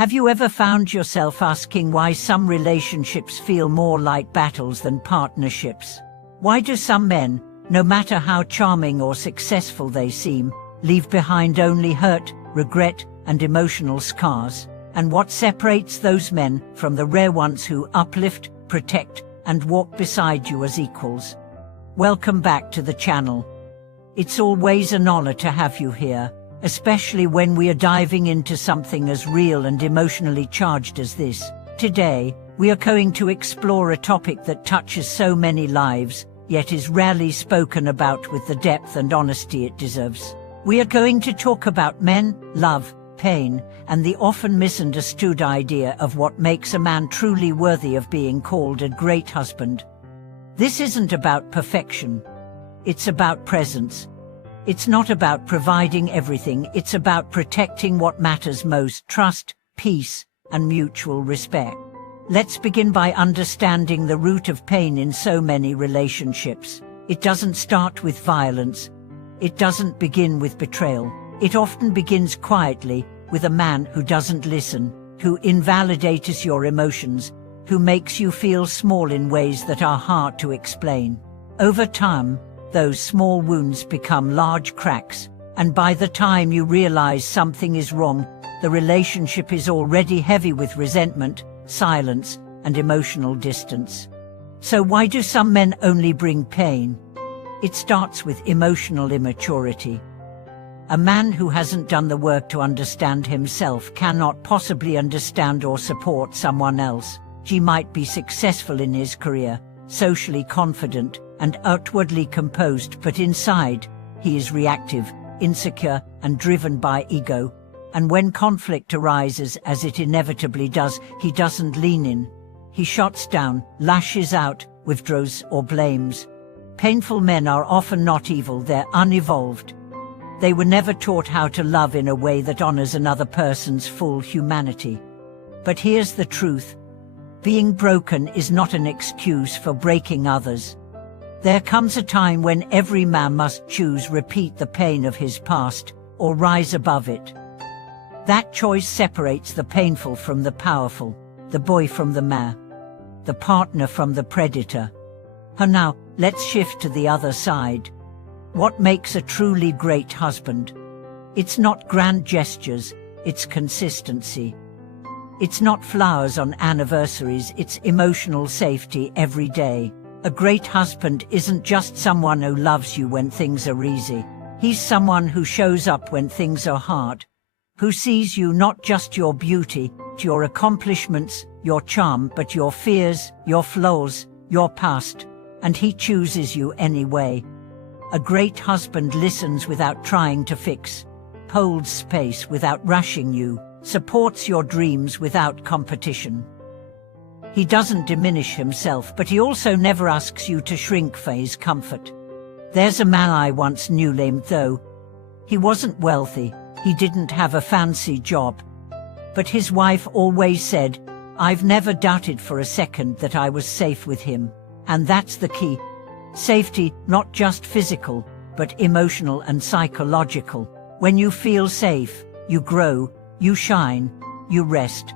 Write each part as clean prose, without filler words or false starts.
Have you ever found yourself asking why some relationships feel more like battles than partnerships? Why do some men, no matter how charming or successful they seem, leave behind only hurt, regret, and emotional scars? And what separates those men from the rare ones who uplift, protect, and walk beside you as equals? Welcome back to the channel. It's always an honor to have you here, especially when we are diving into something as real and emotionally charged as this. Today, we are going to explore a topic that touches so many lives, yet is rarely spoken about with the depth and honesty it deserves. We are going to talk about men, love, pain, and the often misunderstood idea of what makes a man truly worthy of being called a great husband. This isn't about perfection. It's about presence. It's not about providing everything, it's about protecting what matters most: trust, peace, and mutual respect. Let's begin by understanding the root of pain in so many relationships. It doesn't start with violence. It doesn't begin with betrayal. It often begins quietly, with a man who doesn't listen, who invalidates your emotions, who makes you feel small in ways that are hard to explain. Over time, those small wounds become large cracks, and by the time you realize something is wrong, the relationship is already heavy with resentment, silence, and emotional distance. So why do some men only bring pain? It starts with emotional immaturity. A man who hasn't done the work to understand himself cannot possibly understand or support someone else. He might be successful in his career, socially confident, and outwardly composed, but inside, he is reactive, insecure, and driven by ego. And when conflict arises, as it inevitably does, he doesn't lean in. He shuts down, lashes out, withdraws, or blames. Painful men are often not evil, they're unevolved. They were never taught how to love in a way that honors another person's full humanity. But here's the truth. Being broken is not an excuse for breaking others. There comes a time when every man must choose: repeat the pain of his past, or rise above it. That choice separates the painful from the powerful, the boy from the man, the partner from the predator. And now, let's shift to the other side. What makes a truly great husband? It's not grand gestures, it's consistency. It's not flowers on anniversaries, it's emotional safety every day. A great husband isn't just someone who loves you when things are easy. He's someone who shows up when things are hard. Who sees you not just your beauty, your accomplishments, your charm, but your fears, your flaws, your past. And he chooses you anyway. A great husband listens without trying to fix, holds space without rushing you, supports your dreams without competition. He doesn't diminish himself, but he also never asks you to shrink for his comfort. There's a man I once knew named Though. He wasn't wealthy, he didn't have a fancy job. But his wife always said, "I've never doubted for a second that I was safe with him." And that's the key. Safety, not just physical, but emotional and psychological. When you feel safe, you grow, you shine, you rest.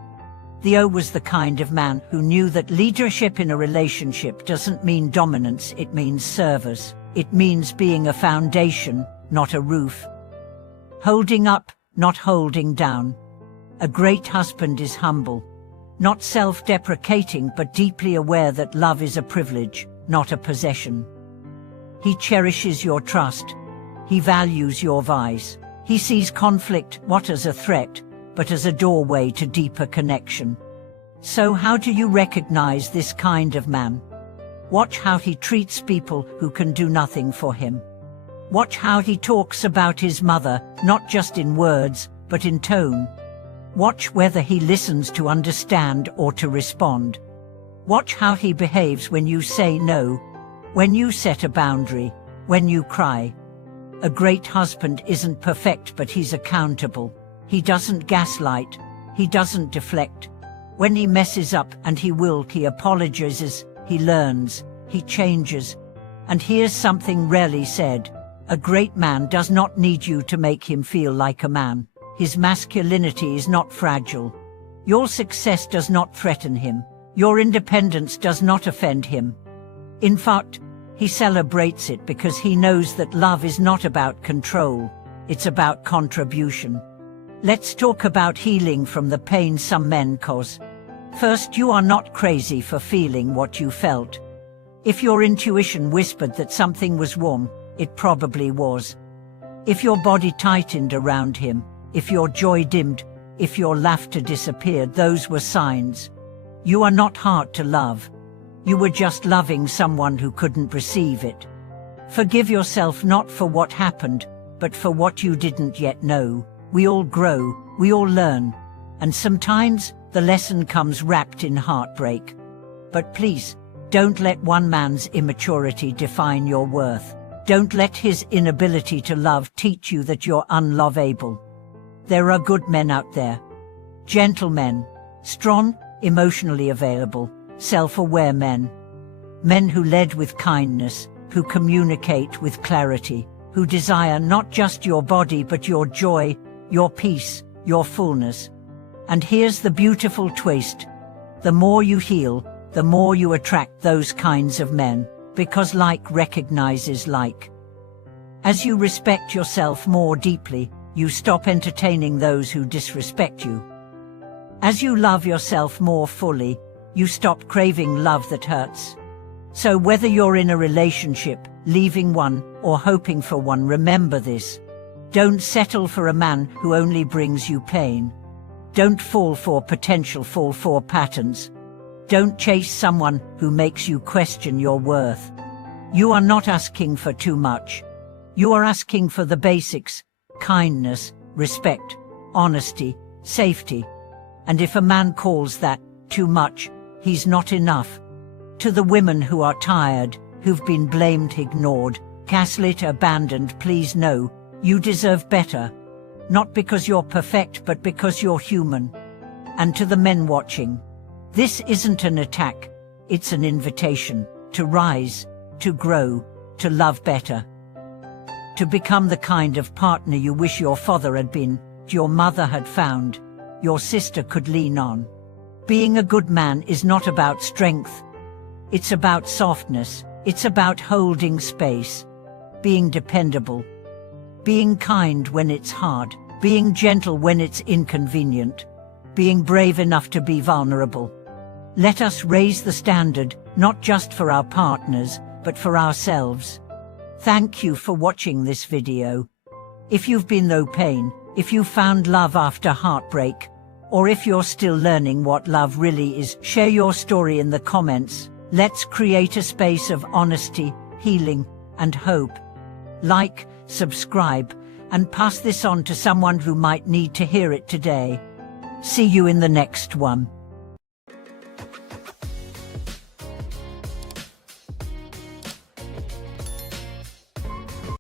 Theo was the kind of man who knew that leadership in a relationship doesn't mean dominance, it means service. It means being a foundation, not a roof. Holding up, not holding down. A great husband is humble. Not self-deprecating, but deeply aware that love is a privilege, not a possession. He cherishes your trust. He values your voice. He sees conflict not as a threat, but as a doorway to deeper connection. So how do you recognize this kind of man? Watch how he treats people who can do nothing for him. Watch how he talks about his mother, not just in words, but in tone. Watch whether he listens to understand or to respond. Watch how he behaves when you say no, when you set a boundary, when you cry. A great husband isn't perfect, but he's accountable. He doesn't gaslight. He doesn't deflect. When he messes up, and he will, he apologizes, he learns, he changes. And here's something rarely said. A great man does not need you to make him feel like a man. His masculinity is not fragile. Your success does not threaten him. Your independence does not offend him. In fact, he celebrates it because he knows that love is not about control, it's about contribution. Let's talk about healing from the pain some men cause. First, you are not crazy for feeling what you felt. If your intuition whispered that something was wrong, it probably was. If your body tightened around him, if your joy dimmed, if your laughter disappeared, those were signs. You are not hard to love. You were just loving someone who couldn't receive it. Forgive yourself not for what happened, but for what you didn't yet know. We all grow, we all learn, and sometimes the lesson comes wrapped in heartbreak. But please, don't let one man's immaturity define your worth. Don't let his inability to love teach you that you're unlovable. There are good men out there. Gentle men, strong, emotionally available, self-aware men. Men who lead with kindness, who communicate with clarity, who desire not just your body but your joy, your peace, your fullness. And here's the beautiful twist. The more you heal, the more you attract those kinds of men, because like recognizes like. As you respect yourself more deeply, you stop entertaining those who disrespect you. As you love yourself more fully, you stop craving love that hurts. So whether you're in a relationship, leaving one, or hoping for one, remember this. Don't settle for a man who only brings you pain. Don't fall for patterns. Don't chase someone who makes you question your worth. You are not asking for too much. You are asking for the basics: kindness, respect, honesty, safety. And if a man calls that too much, he's not enough. To the women who are tired, who've been blamed, ignored, gaslit, abandoned, please know, you deserve better. Not because you're perfect, but because you're human. And to the men watching, this isn't an attack, it's an invitation to rise, to grow, to love better. To become the kind of partner you wish your father had been, your mother had found, your sister could lean on. Being a good man is not about strength. It's about softness, it's about holding space, being dependable, being kind when it's hard, being gentle when it's inconvenient, being brave enough to be vulnerable. Let us raise the standard, not just for our partners, but for ourselves. Thank you for watching this video. If you've been through pain, if you found love after heartbreak, or if you're still learning what love really is, share your story in the comments. Let's create a space of honesty, healing, and hope. Like, subscribe, and pass this on to someone who might need to hear it today. See you in the next one.